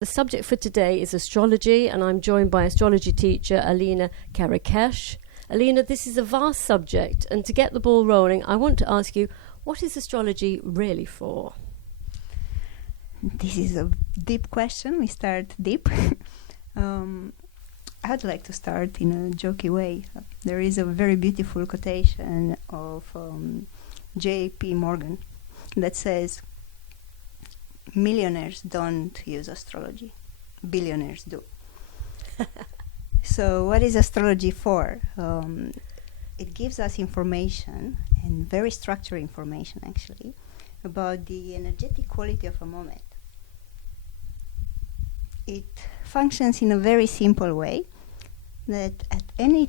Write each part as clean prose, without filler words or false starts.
The subject for today is astrology, and I'm joined by astrology teacher Alina Chereches. Alina, this is a vast subject, and to get the ball rolling, I want to ask you, what is astrology really for? This is a deep question. We start deep. I'd like to start in a jokey way. There is a very beautiful quotation of J.P. Morgan that says, millionaires don't use astrology, billionaires do. So what is astrology for? It gives us information, and very structured information actually, about the energetic quality of a moment. It functions in a very simple way, that at any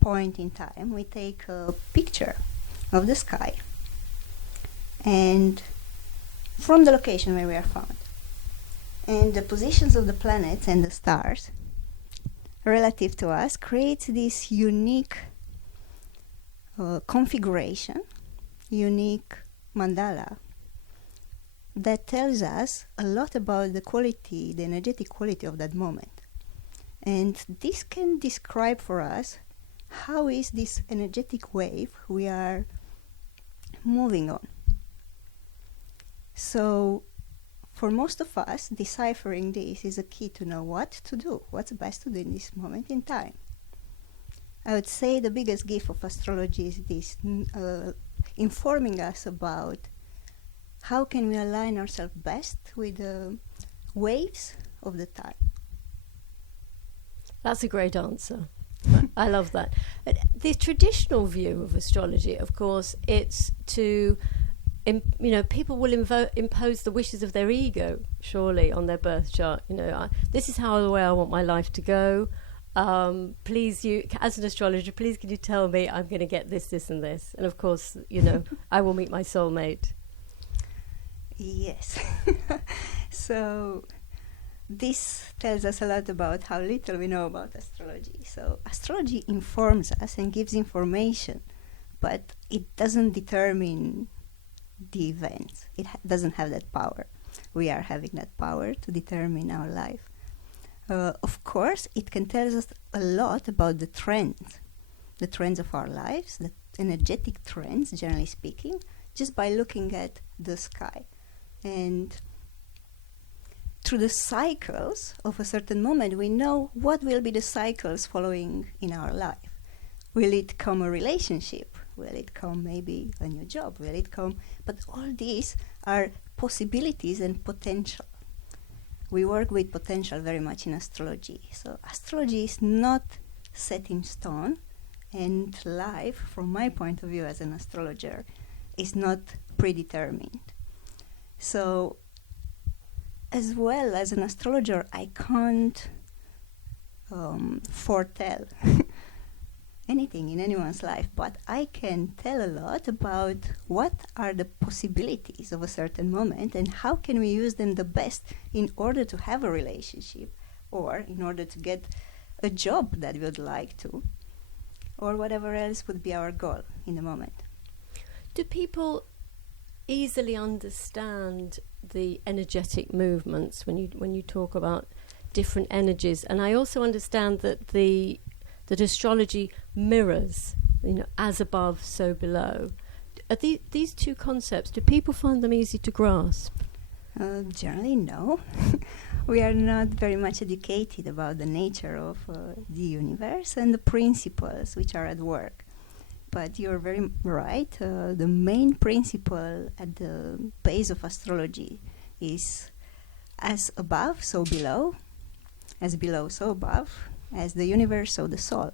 point in time we take a picture of the sky, and from the location where we are found, and the positions of the planets and the stars relative to us creates this unique configuration, unique mandala that tells us a lot about the quality, the energetic quality of that moment. And this can describe for us how is this energetic wave we are moving on. So for most of us, deciphering this is a key to know what to do, what's best to do in this moment in time. I would say the biggest gift of astrology is this, informing us about how can we align ourselves best with the waves of the time. That's a great answer. I love that. The traditional view of astrology, of course, it's to people will impose the wishes of their ego, surely, on their birth chart. This is how the way I want my life to go. Please, you, as an astrologer, please can you tell me I'm going to get this, this, and this? And of course, I will meet my soulmate. Yes. So this tells us a lot about how little we know about astrology. So astrology informs us and gives information, but it doesn't determine the events. It doesn't have that power. We are having that power to determine our life. Of course, it can tell us a lot about the trends of our lives, the energetic trends, generally speaking, just by looking at the sky. And through the cycles of a certain moment, we know what will be the cycles following in our life. Will it come a relationship? Will it come maybe a new job? Will it come? But all these are possibilities and potential. We work with potential very much in astrology. So astrology is not set in stone, and life, from my point of view as an astrologer, is not predetermined. So as well as an astrologer, I can't foretell anything in anyone's life, but I can tell a lot about what are the possibilities of a certain moment and how can we use them the best in order to have a relationship, or in order to get a job that we would like to, or whatever else would be our goal in the moment. Do people easily understand the energetic movements when you talk about different energies? And I also understand that that astrology mirrors, as above, so below. Are these two concepts, do people find them easy to grasp? Generally, no. We are not very much educated about the nature of the universe and the principles which are at work. But you're very right. The main principle at the base of astrology is as above, so below, as below, so above, as the universe, so the soul.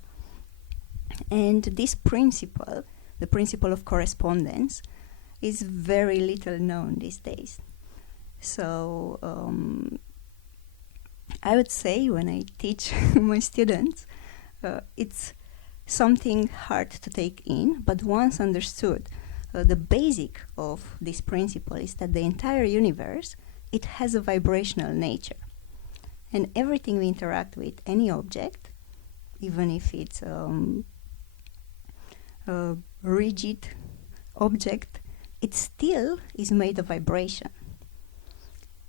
And this principle, the principle of correspondence, is very little known these days. So I would say when I teach my students, it's something hard to take in, but once understood, the basic of this principle is that the entire universe, it has a vibrational nature. And everything we interact with, any object, even if it's a rigid object, it still is made of vibration.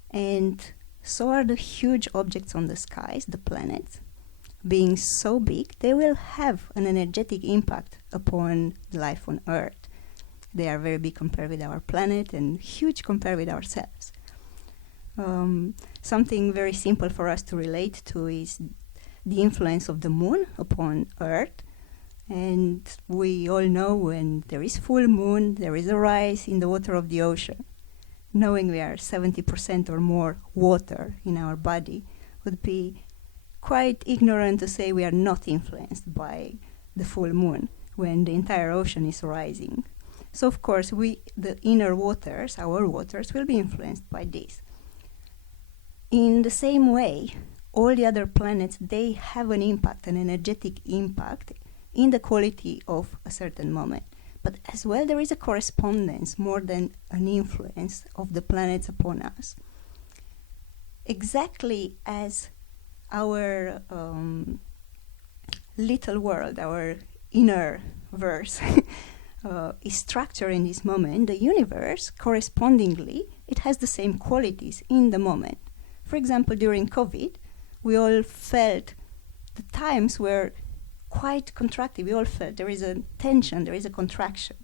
And so are the huge objects on the skies, the planets. Being so big, they will have an energetic impact upon life on Earth. They are very big compared with our planet and huge compared with ourselves. Something very simple for us to relate to is the influence of the moon upon Earth. And we all know when there is full moon, there is a rise in the water of the ocean. Knowing we are 70% or more water in our body would be quite ignorant to say we are not influenced by the full moon when the entire ocean is rising. So of course the inner waters, our waters, will be influenced by this. In the same way, all the other planets, they have an impact, an energetic impact in the quality of a certain moment. But as well, there is a correspondence more than an influence of the planets upon us. Exactly as our little world, our inner verse, is structured in this moment, the universe, correspondingly, it has the same qualities in the moment. For example, during COVID, we all felt the times were quite contracted. We all felt there is a tension, there is a contraction.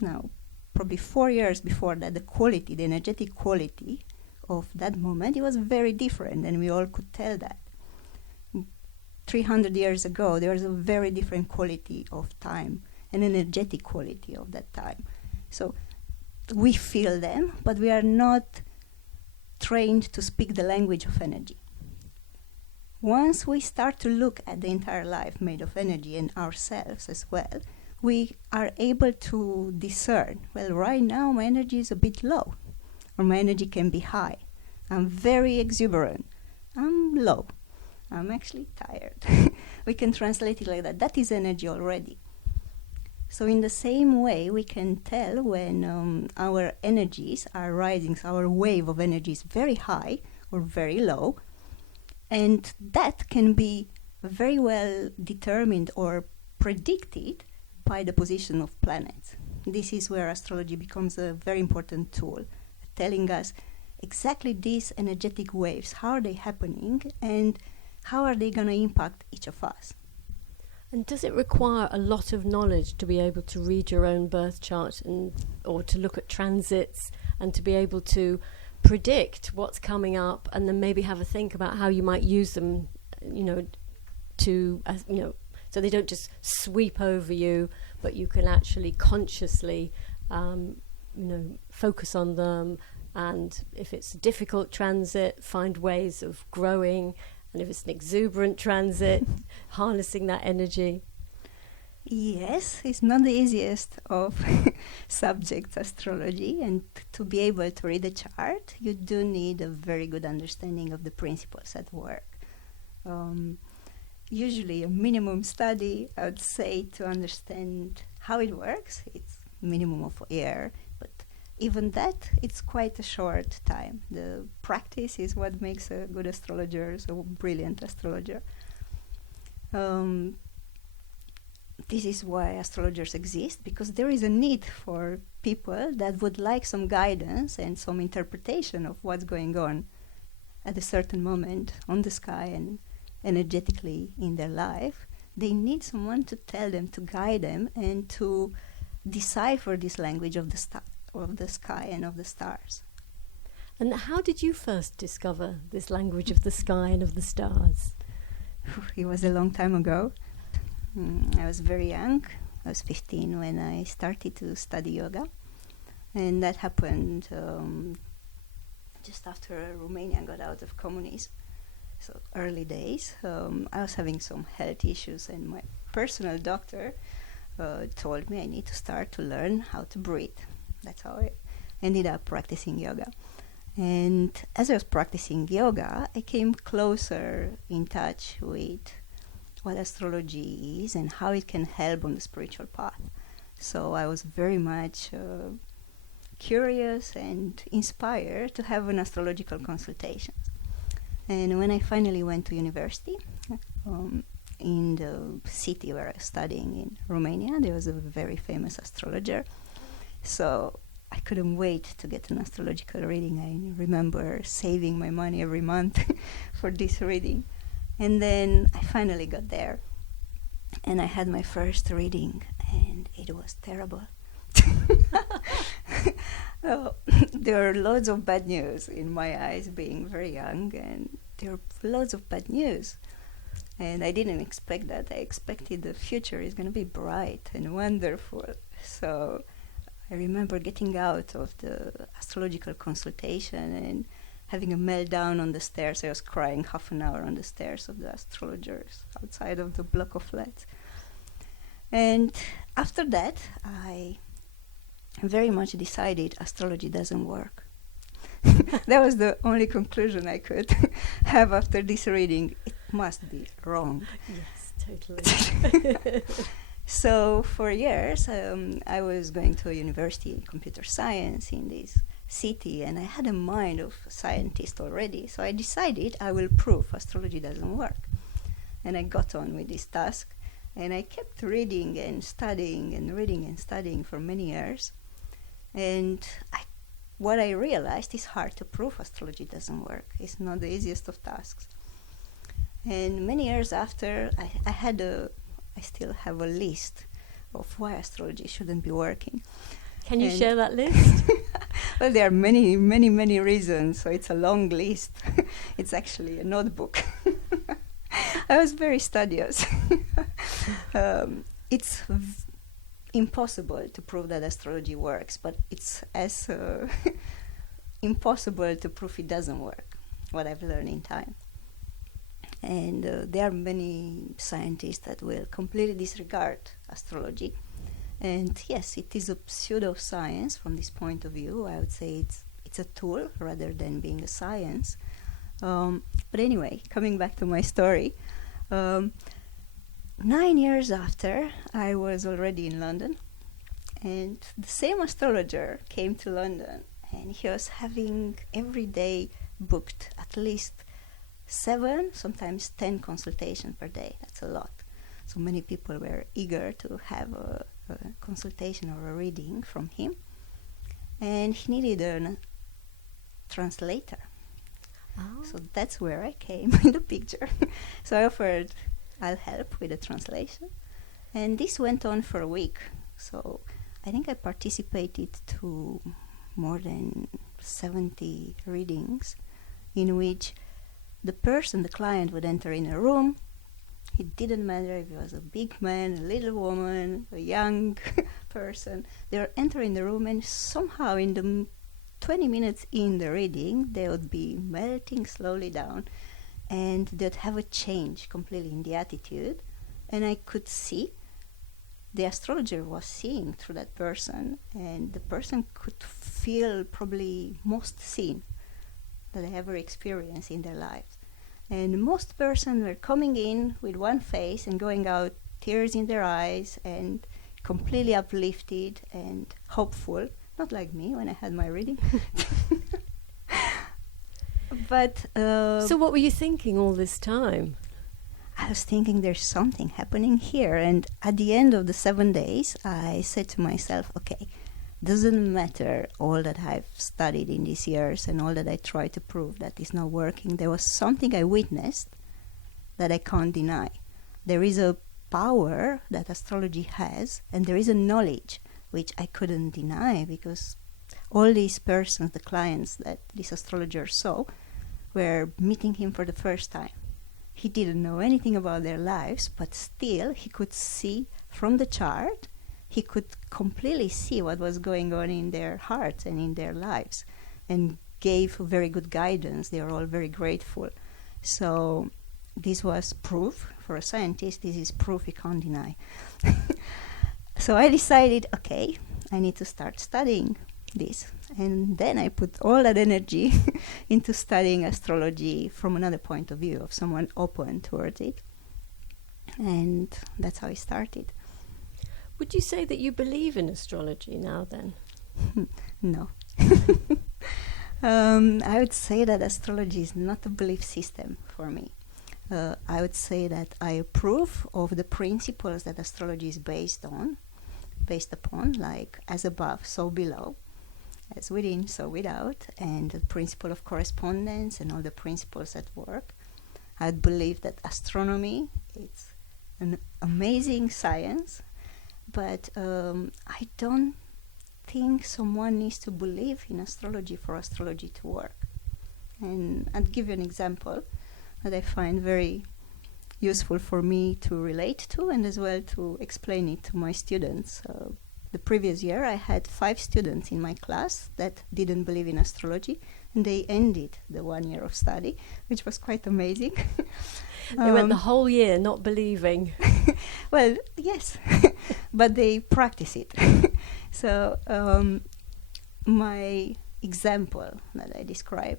Now, probably 4 years before that, the quality, the energetic quality of that moment, it was very different, and we all could tell that. 300 years ago, there was a very different quality of time, an energetic quality of that time. So we feel them, but we are not trained to speak the language of energy. Once we start to look at the entire life made of energy and ourselves as well, we are able to discern, well, right now my energy is a bit low, or my energy can be high. I'm very exuberant. I'm low. I'm actually tired. We can translate it like that. That is energy already. So in the same way, we can tell when our energies are rising, so our wave of energy is very high or very low, and that can be very well determined or predicted by the position of planets. This is where astrology becomes a very important tool, telling us exactly these energetic waves, how are they happening, and how are they going to impact each of us. And does it require a lot of knowledge to be able to read your own birth chart or to look at transits and to be able to predict what's coming up and then maybe have a think about how you might use them, so they don't just sweep over you, but you can actually consciously, focus on them, and if it's a difficult transit, find ways of growing. And if it's an exuberant transit, harnessing that energy. Yes, it's not the easiest of subjects, astrology, and to be able to read a chart, you do need a very good understanding of the principles at work. Usually a minimum study, I would say, to understand how it works, it's minimum of a year, but even that, it's quite a short time. The practice is what makes a good astrologer, so brilliant astrologer. This is why astrologers exist, because there is a need for people that would like some guidance and some interpretation of what's going on at a certain moment on the sky and energetically in their life. They need someone to tell them, to guide them, and to decipher this language of the sky and of the stars. And how did you first discover this language of the sky and of the stars? It was a long time ago. I was very young. I was 15 when I started to study yoga. And that happened just after Romania got out of communism. So early days. I was having some health issues, and my personal doctor told me I need to start to learn how to breathe. That's how I ended up practicing yoga. And as I was practicing yoga, I came closer in touch with what astrology is and how it can help on the spiritual path. So I was very much curious and inspired to have an astrological consultation. And when I finally went to university, in the city where I was studying in Romania, there was a very famous astrologer. So I couldn't wait to get an astrological reading. I remember saving my money every month for this reading. And then I finally got there. And I had my first reading, and it was terrible. Oh, there are loads of bad news in my eyes, being very young, and there are loads of bad news. And I didn't expect that. I expected the future is going to be bright and wonderful. So I remember getting out of the astrological consultation and having a meltdown on the stairs. I was crying half an hour on the stairs of the astrologers outside of the block of flats. And after that, I very much decided astrology doesn't work. That was the only conclusion I could have after this reading. It must be wrong. Yes, totally. So for years, I was going to a university in computer science in this city, and I had a mind of a scientist already. So I decided I will prove astrology doesn't work. And I got on with this task, and I kept reading and studying and reading and studying for many years. And what I realized is hard to prove astrology doesn't work. It's not the easiest of tasks. And many years after, I still have a list of why astrology shouldn't be working. Can you share that list? Well, there are many, many, many reasons, so it's a long list. It's actually a notebook. I was very studious. It's impossible to prove that astrology works, but it's as impossible to prove it doesn't work, what I've learned in time. And there are many scientists that will completely disregard astrology. And yes, it is a pseudoscience from this point of view. I would say it's a tool rather than being a science. But anyway, coming back to my story, 9 years after, I was already in London, and the same astrologer came to London, and he was having every day booked at least 7, sometimes 10 consultations per day. That's a lot. So many people were eager to have a consultation or a reading from him, and he needed a translator. Oh. So that's where I came in the picture. So I offered, I'll help with the translation. And this went on for a week. So I think I participated to more than 70 readings in which the client would enter in a room. It didn't matter if it was a big man, a little woman, a young person. They were entering the room, and somehow in the 20 minutes in the reading, they would be melting slowly down, and they'd have a change completely in the attitude. And I could see the astrologer was seeing through that person, and the person could feel probably most seen that they ever experienced in their lives. And most persons were coming in with one face and going out tears in their eyes and completely uplifted and hopeful. Not like me when I had my reading. But so what were you thinking all this time? I was thinking there's something happening here. And at the end of the 7 days, I said to myself, okay, doesn't matter all that I've studied in these years and all that I tried to prove that is not working. There was something I witnessed that I can't deny. There is a power that astrology has, and there is a knowledge which I couldn't deny, because all these persons, the clients that this astrologer saw, were meeting him for the first time. He didn't know anything about their lives, but still he could see from the chart, he could completely see what was going on in their hearts and in their lives, and gave very good guidance. They were all very grateful. So this was proof. For a scientist, this is proof he can't deny. So I decided, okay, I need to start studying this. And then I put all that energy into studying astrology from another point of view, of someone open towards it. And that's how I started. Would you say that you believe in astrology now then? No. I would say that astrology is not a belief system for me. I would say that I approve of the principles that astrology is based upon, like as above, so below. as within, so without, and the principle of correspondence and all the principles at work. I believe that astronomy is an amazing science, but I don't think someone needs to believe in astrology for astrology to work. And I'll give you an example that I find very useful for me to relate to and as well to explain it to my students. The previous year I had 5 students in my class that didn't believe in astrology, and they ended the 1 year of study, which was quite amazing. They went the whole year not believing. Well, yes, but they practice it. So my example that I describe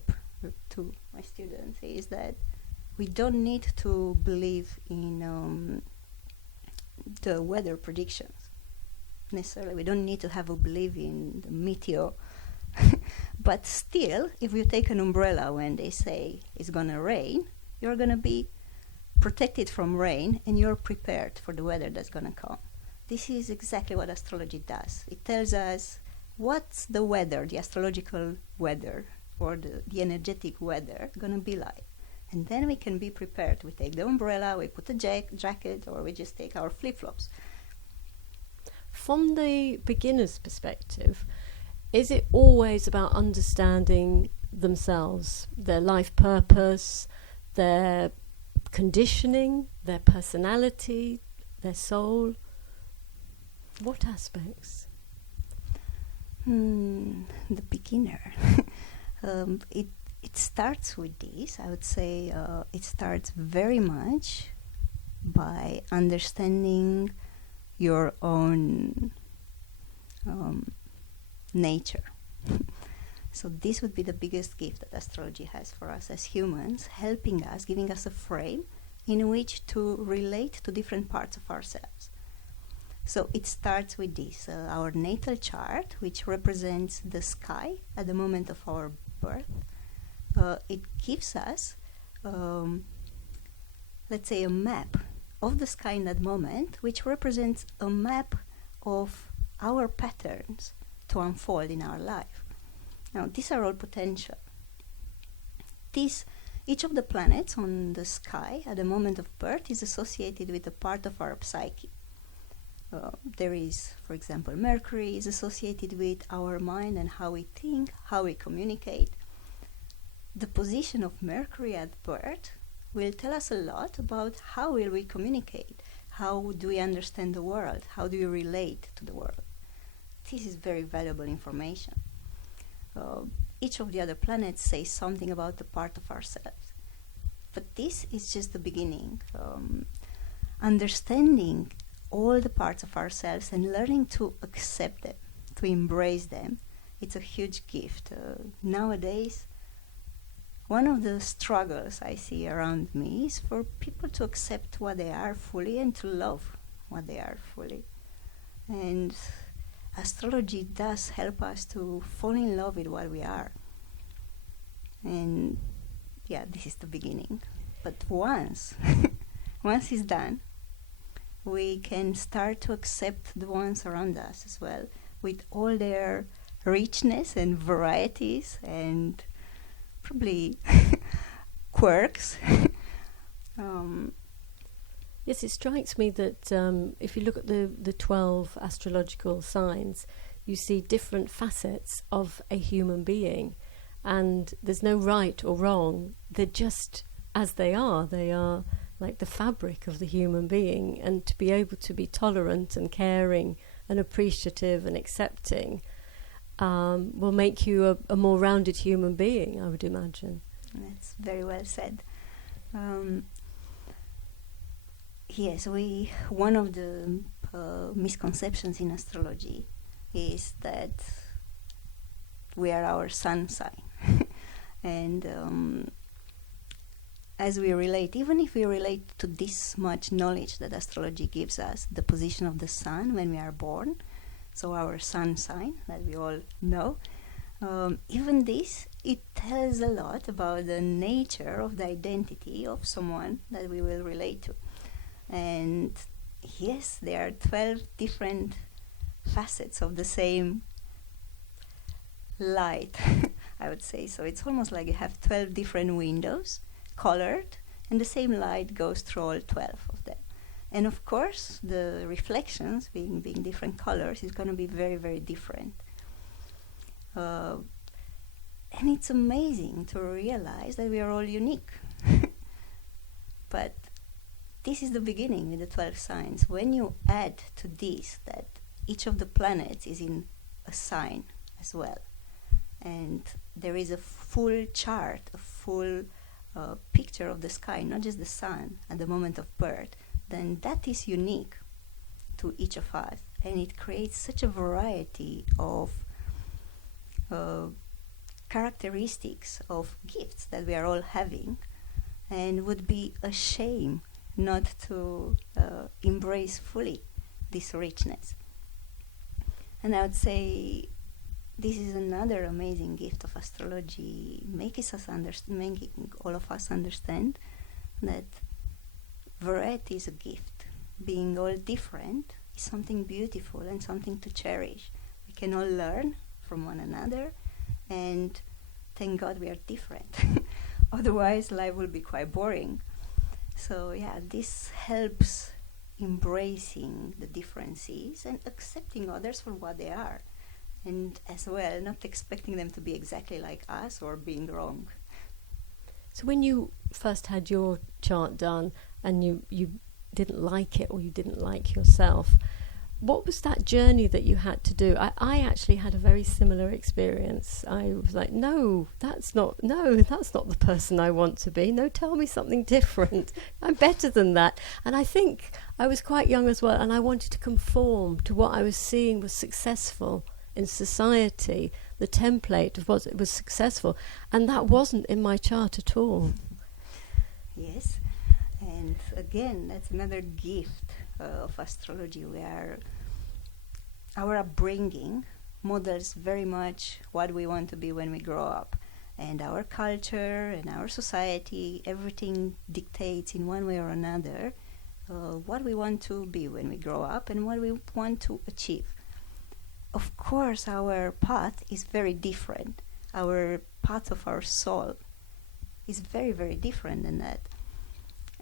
to my students is that we don't need to believe in the weather predictions necessarily. We don't need to have a belief in the meteor. But still, if you take an umbrella when they say it's going to rain, you're going to be protected from rain and you're prepared for the weather that's going to come. This is exactly what astrology does. It tells us what's the weather, the astrological weather, or the energetic weather going to be like. And then we can be prepared. We take the umbrella, we put a jacket, or we just take our flip-flops. From the beginner's perspective, is it always about understanding themselves, their life purpose, their conditioning, their personality, their soul? What aspects? The beginner. It starts with this. I would say it starts very much by understanding your own nature. So this would be the biggest gift that astrology has for us as humans, helping us, giving us a frame in which to relate to different parts of ourselves. So it starts with this, our natal chart, which represents the sky at the moment of our birth. It gives us, let's say, a map of the sky in that moment, which represents a map of our patterns to unfold in our life. Now, these are all potential. Each of the planets on the sky at the moment of birth is associated with a part of our psyche. There is, for example, Mercury is associated with our mind and how we think, how we communicate. The position of Mercury at birth will tell us a lot about how will we communicate, how do we understand the world, how do we relate to the world. This is very valuable information. Each of the other planets says something about the part of ourselves. But this is just the beginning. Understanding all the parts of ourselves and learning to accept them, to embrace them, it's a huge gift. Nowadays, one of the struggles I see around me is for people to accept what they are fully and to love what they are fully. And astrology does help us to fall in love with what we are. And yeah, this is the beginning. But once it's done, we can start to accept the ones around us as well, with all their richness and varieties and probably quirks. Yes, it strikes me that if you look at the 12 astrological signs, you see different facets of a human being, and there's no right or wrong. They're just as they are. They are like the fabric of the human being, and to be able to be tolerant and caring and appreciative and accepting will make you a more rounded human being, I would imagine. That's very well said. Yes, one of the misconceptions in astrology is that we are our sun sign. And as we relate, even if we relate to this much knowledge that astrology gives us, the position of the sun when we are born, so our sun sign that we all know, even this, it tells a lot about the nature of the identity of someone that we will relate to. And yes, there are 12 different facets of the same light, I would say. So it's almost like you have 12 different windows, colored, and the same light goes through all 12 of them. And of course, the reflections, being different colors, is going to be very, very different. And it's amazing to realize that we are all unique. But this is the beginning with the 12 signs. When you add to this that each of the planets is in a sign as well, and there is a full chart, a full picture of the sky, not just the sun at the moment of birth, then that is unique to each of us. And it creates such a variety of characteristics, of gifts that we are all having, and would be a shame not to embrace fully this richness. And I would say this is another amazing gift of astrology, making all of us understand that variety is a gift. Being all different is something beautiful and something to cherish. We can all learn from one another, and thank God we are different. Otherwise, life will be quite boring. So yeah, this helps embracing the differences and accepting others for what they are. And as well, not expecting them to be exactly like us or being wrong. So when you first had your chart done and you didn't like it, or you didn't like yourself, what was that journey that you had to do? I actually had a very similar experience. I was like, no, that's not the person I want to be. No, tell me something different. I'm better than that. And I think I was quite young as well, and I wanted to conform to what I was seeing was successful in society, the template of what was successful, and that wasn't in my chart at all. Yes, and again, that's another gift of astrology, where our upbringing models very much what we want to be when we grow up. And our culture and our society, everything dictates in one way or another what we want to be when we grow up and what we want to achieve. Of course, our path is very different. Our path of our soul is very, very different than that.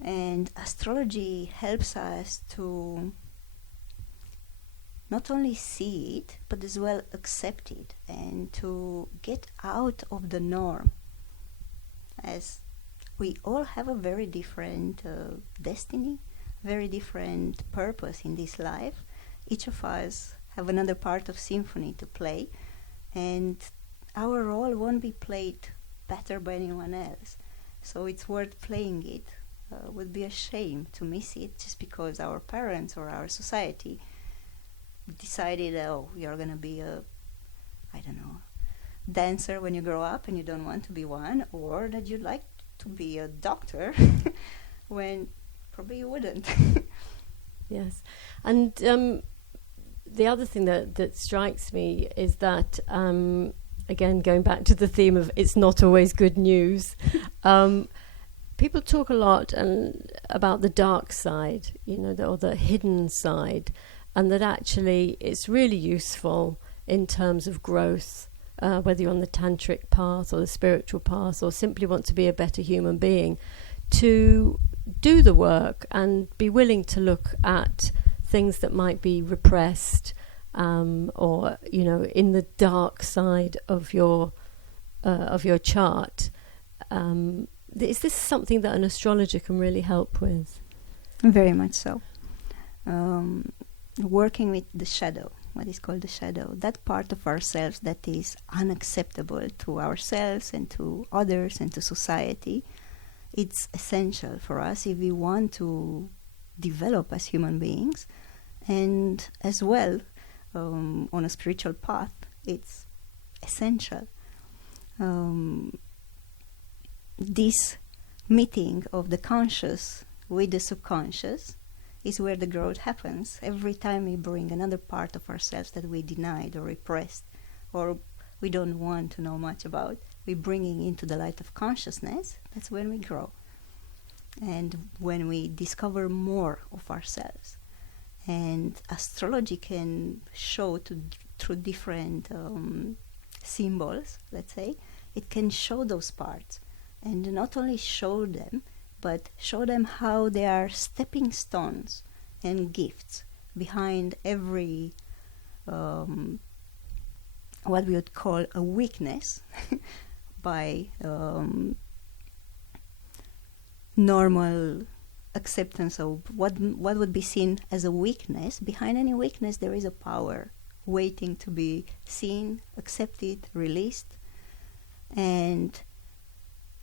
And astrology helps us to not only see it, but as well accept it, and to get out of the norm. As we all have a very different destiny, very different purpose in this life. Each of us have another part of symphony to play, and our role won't be played better by anyone else. So it's worth playing it. Would be a shame to miss it just because our parents or our society decided, oh, you're going to be a, I don't know, dancer when you grow up and you don't want to be one, or that you'd like to be a doctor when probably you wouldn't. Yes. And the other thing that strikes me is that, again, going back to the theme of it's not always good news, people talk a lot about the dark side, or the hidden side, and that actually it's really useful in terms of growth, whether you're on the tantric path or the spiritual path or simply want to be a better human being, to do the work and be willing to look at things that might be repressed, or in the dark side of your chart. Is this something that an astrologer can really help with? Very much so. Working with the shadow, what is called the shadow, that part of ourselves that is unacceptable to ourselves and to others and to society, it's essential for us if we want to develop as human beings. And as well, on a spiritual path, it's essential. This meeting of the conscious with the subconscious is where the growth happens. Every time we bring another part of ourselves that we denied or repressed or we don't want to know much about, we bringing into the light of consciousness, that's when we grow. And when we discover more of ourselves. And astrology can show through different symbols, let's say, it can show those parts. And not only show them, but show them how they are stepping stones and gifts behind every what we would call a weakness by normal acceptance of what would be seen as a weakness. Behind any weakness there is a power waiting to be seen, accepted, released. And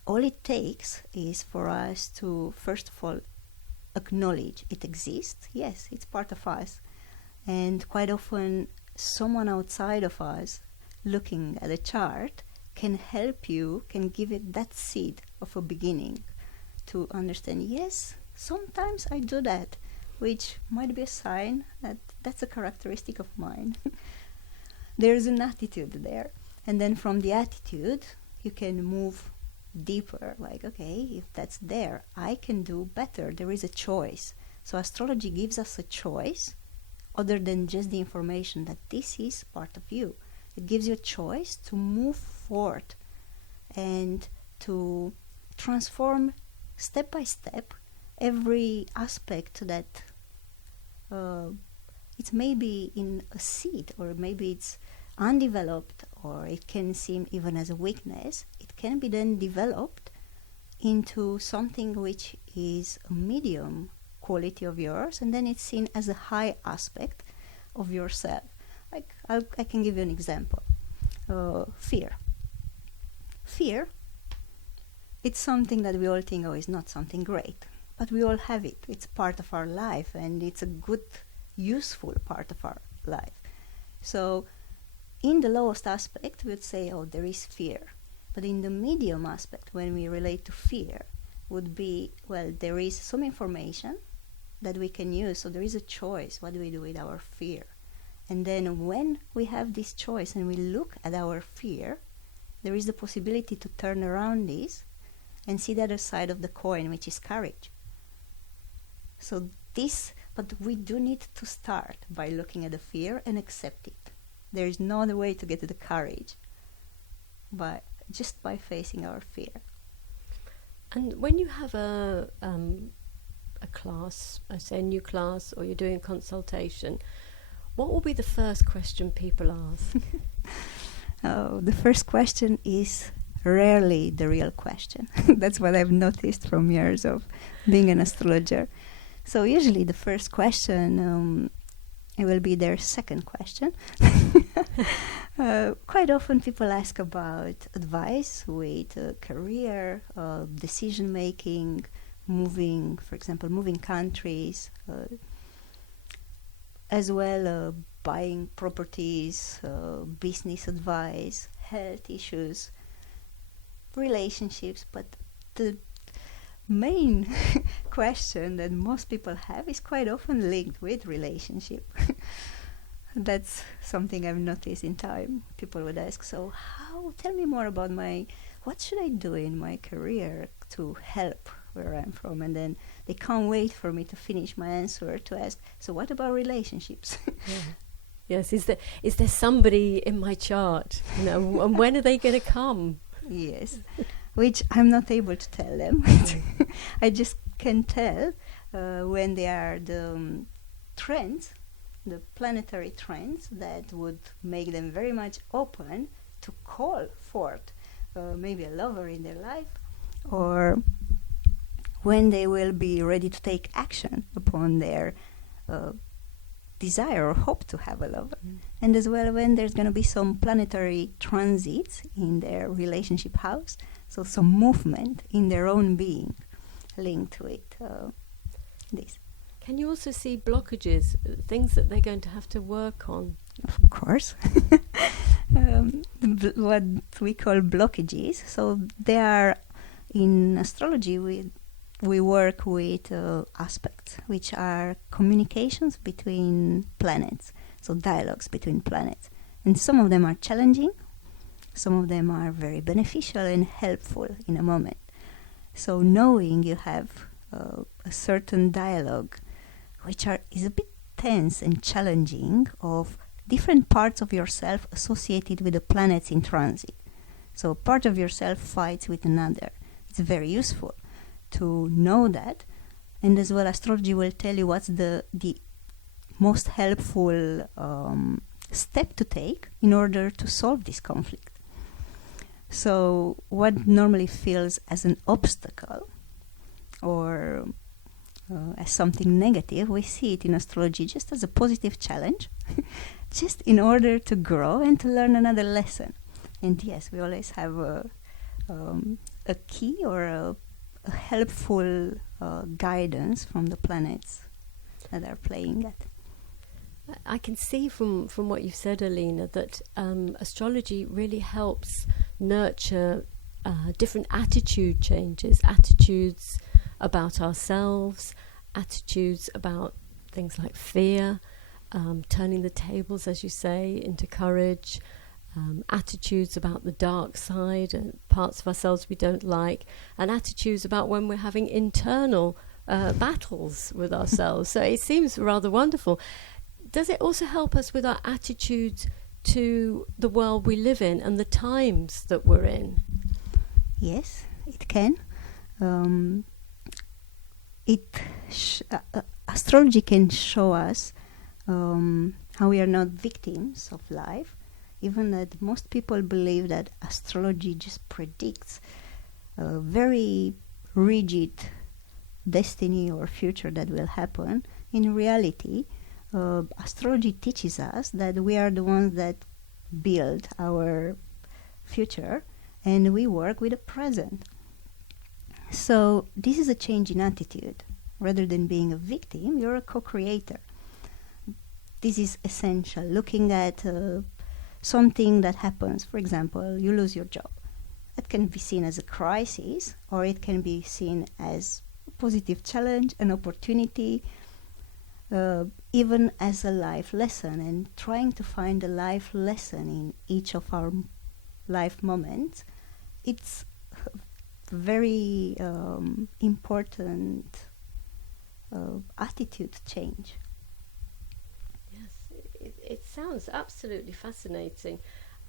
all it takes is for us to, first of all, acknowledge it exists. Yes, it's part of us. And quite often someone outside of us looking at a chart can help you, can give it that seed of a beginning to understand, yes, sometimes I do that, which might be a sign that that's a characteristic of mine. There's an attitude there. And then from the attitude, you can move deeper, like, okay, if that's there, I can do better. There is a choice. So astrology gives us a choice other than just the information that this is part of you. It gives you a choice to move forward and to transform step by step every aspect that it's maybe in a seed, or maybe it's undeveloped, or it can seem even as a weakness. It can be then developed into something which is a medium quality of yours, and then it's seen as a high aspect of yourself. Like I can give you an example. Fear. Fear, it's something that we all think, oh, is not something great. But we all have it. It's part of our life, and it's a good, useful part of our life. So in the lowest aspect, we would say, oh, there is fear. But in the medium aspect, when we relate to fear, would be, well, there is some information that we can use. So there is a choice. What do we do with our fear? And then when we have this choice and we look at our fear, there is the possibility to turn around this and see the other side of the coin, which is courage. So this, but we do need to start by looking at the fear and accept it. There is no other way to get to the courage, but just by facing our fear. And when you have a class, I say a new class, or you're doing a consultation, what will be the first question people ask? The first question is rarely the real question. That's what I've noticed from years of being an astrologer. So usually the first question it will be their second question. Quite often people ask about advice with career, decision making, moving, for example, moving countries, as well buying properties, business advice, health issues, relationships. But the main question that most people have is quite often linked with relationship. That's something I've noticed in time. People would ask, so tell me more about what should I do in my career to help where I'm from? And then they can't wait for me to finish my answer to ask, so what about relationships? Yeah. Yes, is there somebody in my chart? And when are they going to come? Yes, which I'm not able to tell them. I just can tell when they are the trends, the planetary trends that would make them very much open to call forth maybe a lover in their life, or when they will be ready to take action upon their desire or hope to have a lover. And as well when there's going to be some planetary transits in their relationship house, so some movement in their own being linked with this. Can you also see blockages, things that they're going to have to work on? Of course. What we call blockages. So they are, in astrology, we work with aspects, which are communications between planets, so dialogues between planets. And some of them are challenging, some of them are very beneficial and helpful in a moment. So knowing you have a certain dialogue, which is a bit tense and challenging, of different parts of yourself associated with the planets in transit. So part of yourself fights with another. It's very useful to know that. And as well, astrology will tell you what's the most helpful step to take in order to solve this conflict. So what normally feels as an obstacle or as something negative, we see it in astrology just as a positive challenge, just in order to grow and to learn another lesson. And yes, we always have a key or a helpful guidance from the planets that are playing that. I can see from what you've said, Alina, that astrology really helps nurture different attitude changes, attitudes about ourselves, attitudes about things like fear, turning the tables, as you say, into courage, attitudes about the dark side and parts of ourselves we don't like, and attitudes about when we're having internal battles with ourselves. So it seems rather wonderful. Does it also help us with our attitudes to the world we live in and the times that we're in? Yes, it can. Astrology can show us how we are not victims of life, even that most people believe that astrology just predicts a very rigid destiny or future that will happen. In reality, astrology teaches us that we are the ones that build our future and we work with the present. So this is a change in attitude. Rather than being a victim, you're a co-creator. This is essential. Looking at something that happens, for example, you lose your job. That can be seen as a crisis, or it can be seen as a positive challenge, an opportunity, even as a life lesson, and trying to find a life lesson in each of our life moments. It's very important attitude change. Yes, it sounds absolutely fascinating.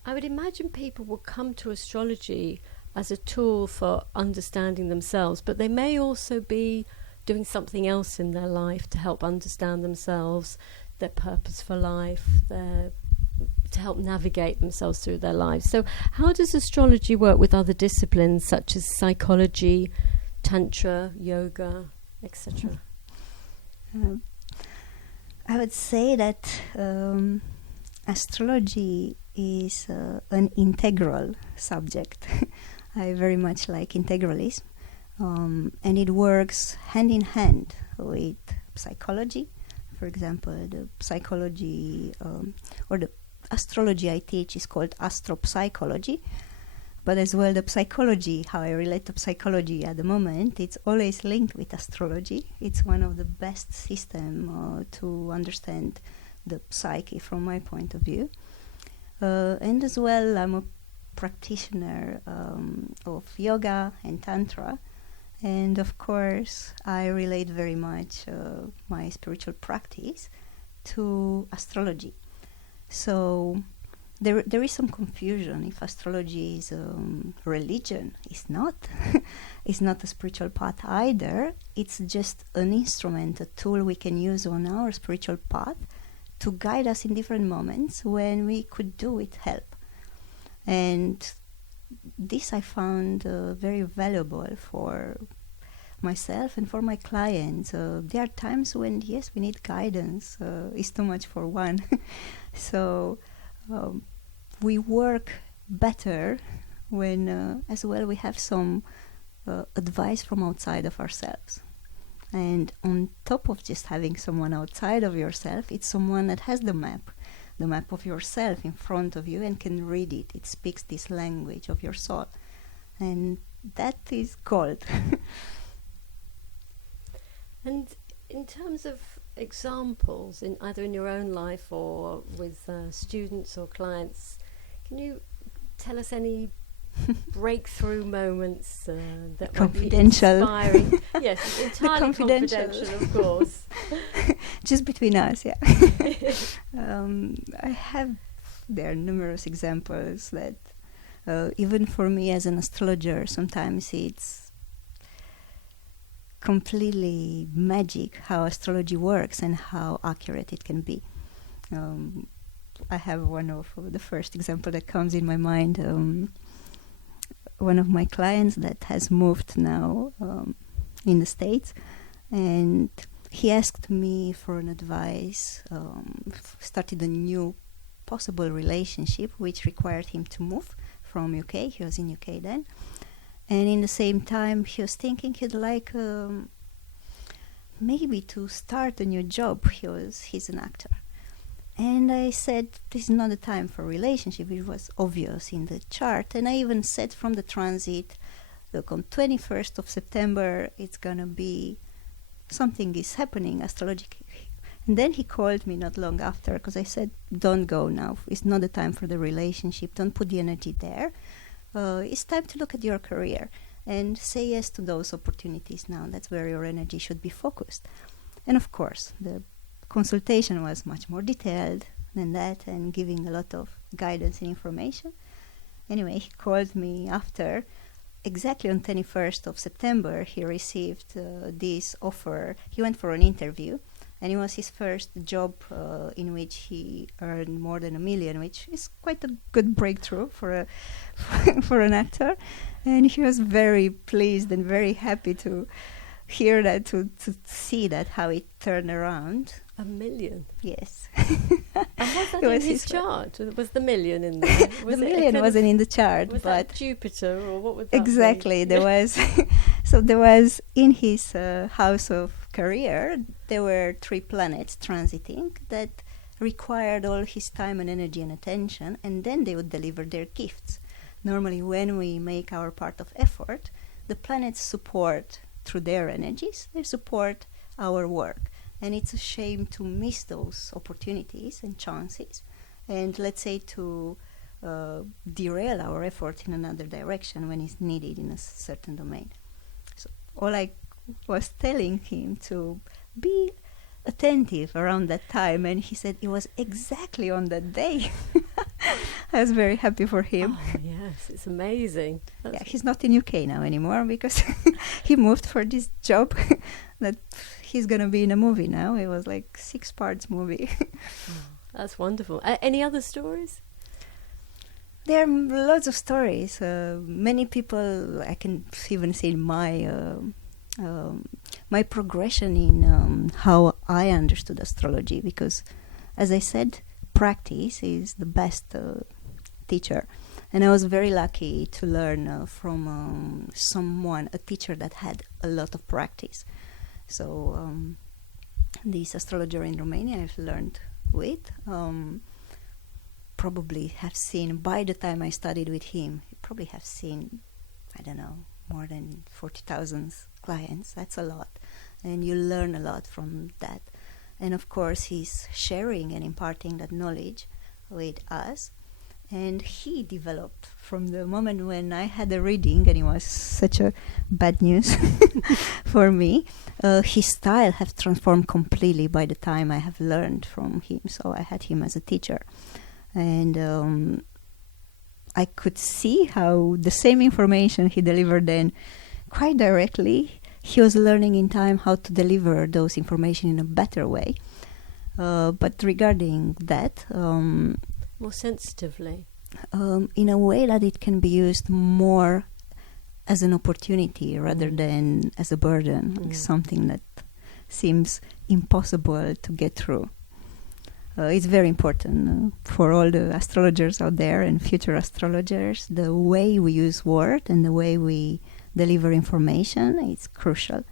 I would imagine people will come to astrology as a tool for understanding themselves, but they may also be doing something else in their life to help understand themselves, their purpose for life, to help navigate themselves through their lives. So how does astrology work with other disciplines such as psychology, tantra, yoga, etc.? I would say that astrology is an integral subject. I very much like integralism, and it works hand in hand with psychology. For example, the psychology or the astrology I teach is called astropsychology, but as well the psychology, how I relate to psychology at the moment, it's always linked with astrology. It's one of the best systems to understand the psyche from my point of view. And as well, I'm a practitioner of yoga and Tantra. And of course, I relate very much my spiritual practice to astrology. So there is some confusion if astrology is religion. It's not. It's not a spiritual path either. It's just an instrument, a tool we can use on our spiritual path to guide us in different moments when we could do with help. And this I found very valuable for myself and for my clients. There are times when, yes, we need guidance. It's too much for one. So we work better when, as well, we have some advice from outside of ourselves. And on top of just having someone outside of yourself, it's someone that has the map of yourself in front of you and can read it. It speaks this language of your soul. And that is gold. And in terms of examples, in either in your own life or with students or clients, can you tell us any breakthrough moments that confidential. might be inspiring. Yes, entirely confidential. confidential, of course. Just between us, yeah. There are numerous examples that even for me as an astrologer, sometimes it's completely magic how astrology works and how accurate it can be. I have one of the first example that comes in my mind. One of my clients that has moved now in the States, and he asked me for an advice, started a new possible relationship which required him to move from UK. He was in UK then. And in the same time, he was thinking he'd like maybe to start a new job. He's an actor. And I said, this is not the time for relationship. It was obvious in the chart. And I even said from the transit, look, on 21st of September, it's going to be, something is happening astrologically. And then he called me not long after, because I said, don't go now. It's not the time for the relationship. Don't put the energy there. It's time to look at your career and say yes to those opportunities now. That's where your energy should be focused. And of course, the consultation was much more detailed than that and giving a lot of guidance and information. Anyway, he called me after. Exactly on 21st of September, he received this offer. He went for an interview, and it was his first job in which he earned more than $1 million, which is quite a good breakthrough for for an actor. And he was very pleased and very happy to hear that, to see that, how it turned around. $1 million? Yes. And was that in his chart? Was the million in there? The million wasn't in the chart. Was but that Jupiter, or what would that exactly, be? there was. So there was, in his house of career, there were 3 planets transiting that required all his time and energy and attention, and then they would deliver their gifts. Normally, when we make our part of effort, the planets support, through their energies, they support our work. And it's a shame to miss those opportunities and chances, and let's say to derail our effort in another direction when it's needed in a certain domain. So all I was telling him to be attentive around that time, and he said it was exactly on that day. I was very happy for him. Oh, yes, it's amazing. Yeah, he's not in UK now anymore because he moved for this job that he's going to be in a movie now. It was like 6 parts movie. That's wonderful. Any other stories? There are lots of stories. Many people, I can even see my my progression in how I understood astrology, because, as I said, practice is the best teacher. And I was very lucky to learn from a teacher that had a lot of practice. So this astrologer in Romania I've learned with, probably have seen, by the time I studied with him, probably have seen, I don't know, more than 40,000 clients. That's a lot. And you learn a lot from that. And of course, he's sharing and imparting that knowledge with us. And he developed from the moment when I had a reading, and it was such a bad news for me. His style has transformed completely by the time I have learned from him. So I had him as a teacher. And I could see how the same information he delivered then, quite directly, he was learning in time how to deliver those information in a better way. But regarding that... more sensitively. In a way that it can be used more as an opportunity rather than as a burden, like something that seems impossible to get through. It's very important for all the astrologers out there and future astrologers. The way we use word and the way we deliver information is crucial.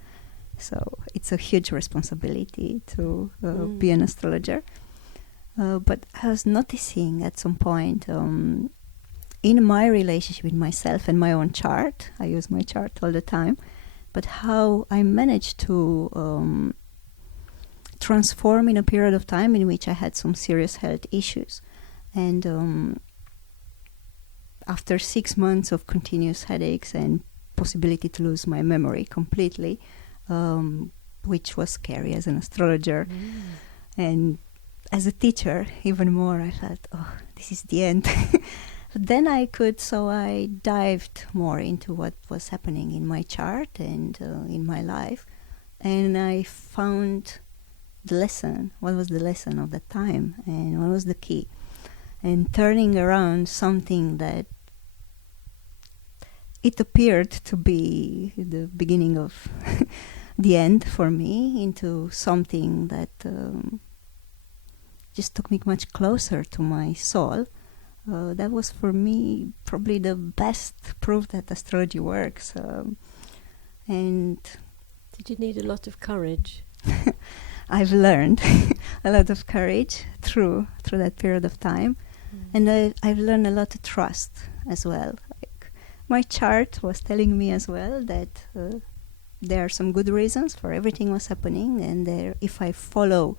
So it's a huge responsibility to be an astrologer. But I was noticing at some point in my relationship with myself and my own chart, I use my chart all the time, but how I managed to transform in a period of time in which I had some serious health issues. And after 6 months of continuous headaches and possibility to lose my memory completely, which was scary as an astrologer. And as a teacher, even more, I felt, oh, this is the end. But then I dived more into what was happening in my chart and in my life. And I found the lesson, what was the lesson of that time, and what was the key. And turning around something that it appeared to be the beginning of the end for me into something that just took me much closer to my soul. That was for me probably the best proof that astrology works. And did you need a lot of courage? I've learned a lot of courage through that period of time. And I've learned a lot to trust as well. Like, my chart was telling me as well that there are some good reasons for everything was happening, and if I follow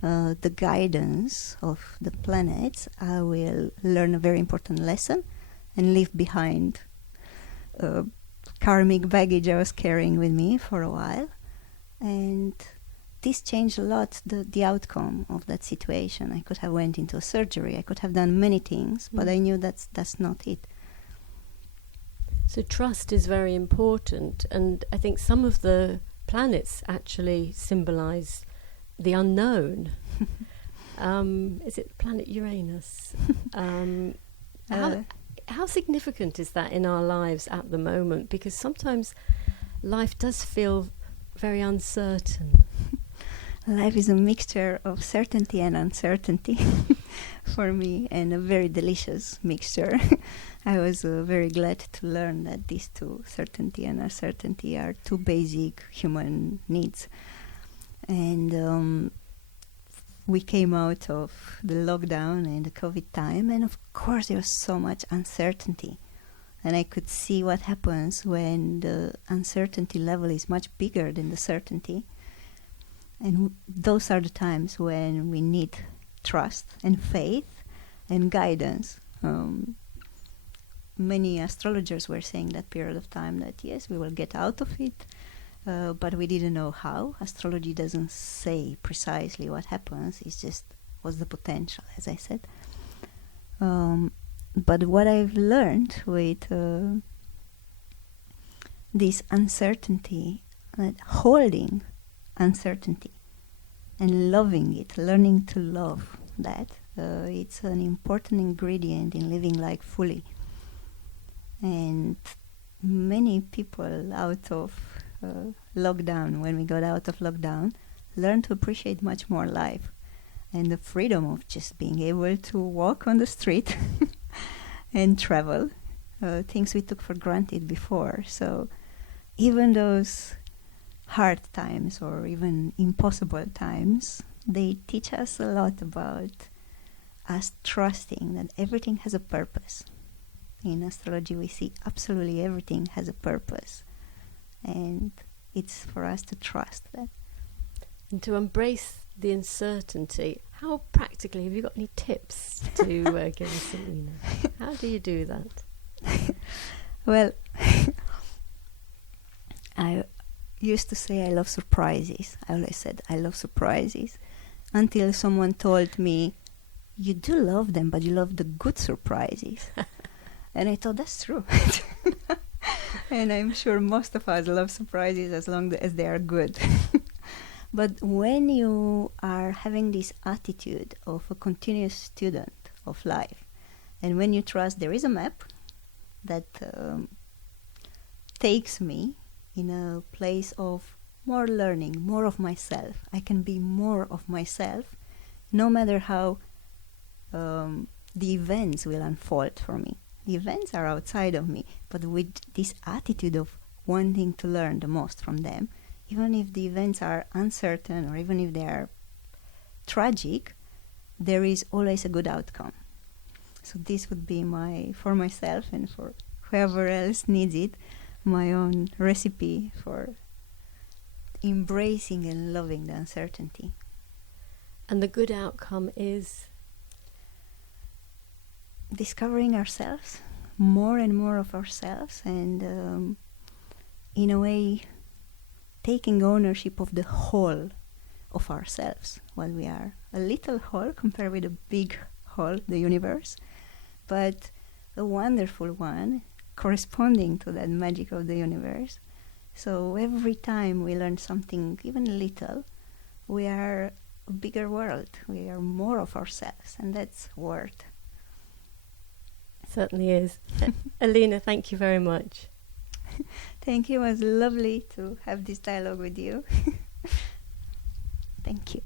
the guidance of the planets, I will learn a very important lesson and leave behind karmic baggage I was carrying with me for a while. And this changed a lot the outcome of that situation. I could have went into a surgery. I could have done many things, but I knew that's not it. So trust is very important, and I think some of the planets actually symbolize the unknown. Is it planet Uranus? How significant is that in our lives at the moment? Because sometimes life does feel very uncertain. Life is a mixture of certainty and uncertainty for me, and a very delicious mixture. I was very glad to learn that these two, certainty and uncertainty, are two basic human needs. And we came out of the lockdown and the COVID time, and of course there was so much uncertainty. And I could see what happens when the uncertainty level is much bigger than the certainty. And those are the times when we need trust and faith and guidance. Many astrologers were saying that period of time that yes, we will get out of it, but we didn't know how. Astrology doesn't say precisely what happens, it's just what's the potential, as I said. But what I've learned with this uncertainty, that holding uncertainty and loving it, learning to love that, it's an important ingredient in living life fully. And many people out of lockdown, when we got out of lockdown, learned to appreciate much more life and the freedom of just being able to walk on the street and travel, things we took for granted before. So even those hard times or even impossible times, they teach us a lot about us trusting that everything has a purpose. In astrology, we see absolutely everything has a purpose, and it's for us to trust that. And to embrace the uncertainty. How practically, have you got any tips to give us, Alina? How do you do that? Well, I used to say I love surprises. I always said I love surprises, until someone told me, you do love them, but you love the good surprises. And I thought, that's true. And I'm sure most of us love surprises as long as they are good. But when you are having this attitude of a continuous student of life, and when you trust there is a map that takes me in a place of more learning, more of myself, I can be more of myself, no matter how the events will unfold for me. The events are outside of me, but with this attitude of wanting to learn the most from them, even if the events are uncertain or even if they are tragic, there is always a good outcome. So this would be for myself and for whoever else needs it, my own recipe for embracing and loving the uncertainty. And the good outcome is? Discovering ourselves, more and more of ourselves, and in a way taking ownership of the whole of ourselves. Well, we are a little whole compared with a big whole, the universe, but a wonderful one corresponding to that magic of the universe. So every time we learn something, even little, we are a bigger world. We are more of ourselves, and that's worth. Certainly is. Alina, thank you very much. Thank you. It was lovely to have this dialogue with you. Thank you.